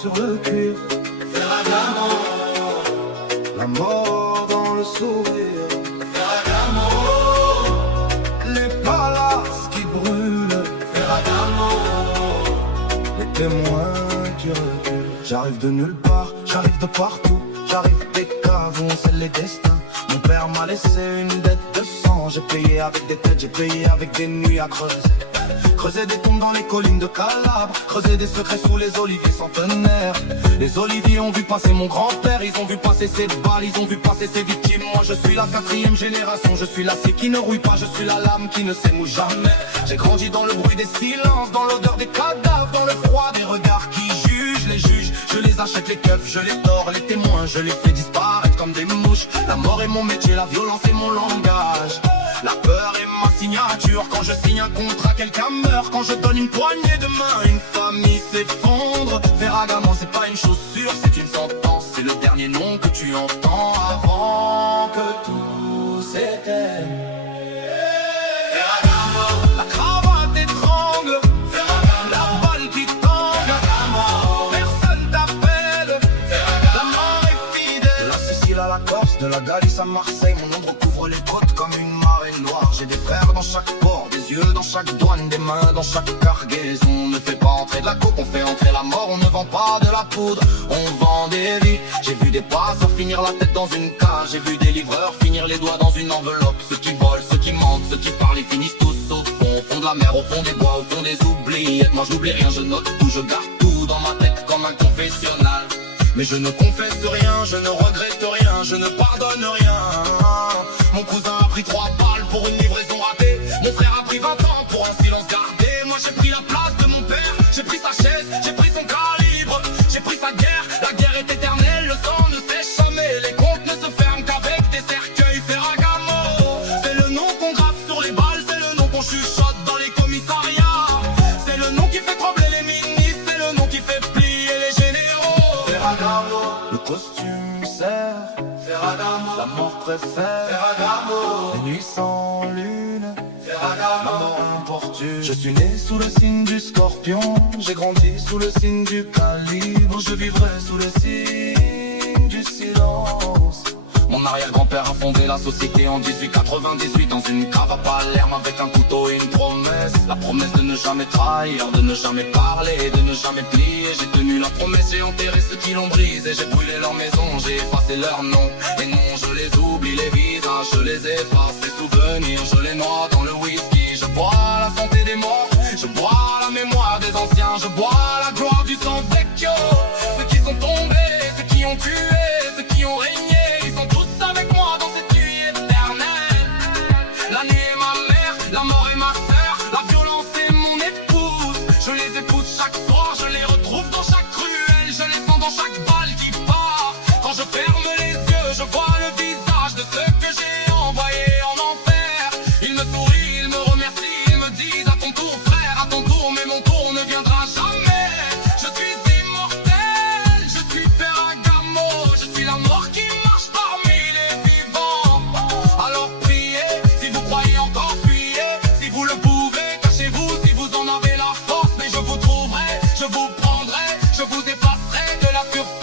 sur le cuir. Ferragamo, La mort dans le sourire. Ferragamo, Les palaces qui brûlent. Ferragamo, Les témoins qui reculent. J'arrive de nulle part, j'arrive de partout. J'arrive des caves où on scelle les destins. Mon père m'a laissé une dette de sang. J'ai payé avec des têtes, j'ai payé avec des nuits à creuser. Creuser des tombes dans les collines de Calabre. Creuser des secrets sous les oliviers centenaires. Les oliviers ont vu passer mon grand-père. Ils ont vu passer ses balles, ils ont vu passer ses victimes. Moi je suis la 4e génération. Je suis l'acier qui ne rouille pas, je suis la lame qui ne s'émouille jamais. J'ai grandi dans le bruit des silences, dans l'odeur des cadavres, dans le froid des regards qui jugent. Les juges, je les achète, les keufs, je les tords. Les témoins, je les fais disparaître comme des mouches. La mort est mon métier, la violence est mon langage. La peur est ma signature. Quand je signe un contrat, quelqu'un meurt. Quand je donne une poignée de main, une famille s'effondre. Ferragamo, c'est pas une chaussure, c'est une sentence. C'est le dernier nom que tu entends avant que tout s'éteigne. Ferragamo, La cravate étrangle, Ferragamo, la balle qui tangue. Personne t'appelle, la mort est fidèle. De la Sicile à la Corse, de la Galice à Marseille, mon ombre couvre les côtes comme une marée noire. J'ai des frères dans chaque port, des yeux dans chaque douane, des mains dans chaque cargaison. On ne fait pas entrer de la coke, on fait entrer la mort. On ne vend pas de la poudre, on vend des vies. J'ai vu des passeurs finir la tête dans une cage. J'ai vu des livreurs finir les doigts dans une enveloppe. Ceux qui volent, ceux qui mentent, ceux qui parlent, ils finissent tous au fond de la mer, au fond des bois, au fond des oubliettes. Moi je n'oublie rien, je note tout, je garde tout dans ma tête comme un confessionnal. Mais je ne confesse rien, je ne regrette rien, je ne pardonne rien. Mon cousin a pris 3 balles pour une livraison ratée. Mon frère a pris 20 ans pour un silence gardé. Moi j'ai pris la place de mon père, j'ai pris sa chaise, j'ai pris son calibre, j'ai pris sa guerre. La guerre est éternelle, le sang ne sèche jamais. Les comptes ne se ferment qu'avec des cercueils. Ferragamo, c'est le nom qu'on grave sur les balles, c'est le nom qu'on chuchote dans les commissariats. C'est le nom qui fait trembler les ministres, c'est le nom qui fait plier les généraux. Ferragamo, Le costume sert, Ferragamo, la mort préfère. Ferragamo, Les nuits sans lune, la Ferragamo, mort importune. Je suis né sous le signe du scorpion, j'ai grandi sous le signe du calibre. Je vivrai sous le signe du silence. Mon arrière-grand-père a fondé la société en 1898 dans une cave à Palerme avec un couteau et une promesse. La promesse de ne jamais trahir, de ne jamais parler, de ne jamais plier. J'ai tenu la promesse, j'ai enterré ceux qui l'ont brisé. J'ai brûlé leur maison, j'ai effacé leur nom. Et non, je les oublie, les visages, je les efface. Les souvenirs, je les noie dans le whisky. Je bois la santé des morts, je bois la mémoire des anciens. Je bois la gloire du sang vecchio. Ceux qui sont tombés, ceux qui ont tué, ceux qui ont régné. Ils sont tous avec moi dans cette nuit éternelle. L'année est ma mère, la mort est ma sœur, la violence est mon épouse. Je les épouse chaque soir, je les retrouve dans chaque ruelle. Je les sens dans chaque balle qui part. Quand je ferme les yeux, je vois le visage de ceux que j'ai envoyés en enfer. Ils me sourient, ils me remercient, ils me disent à ton tour frère, à ton tour, mais mon tour ne viendra jamais. Je suis immortel, je suis Ferragamo, je suis la mort qui marche parmi les vivants. Alors priez, si vous croyez encore, fuyez. Si vous le pouvez, cachez-vous, si vous en avez la force. Mais je vous trouverai, je vous prendrai, je vous effacerai de la surface.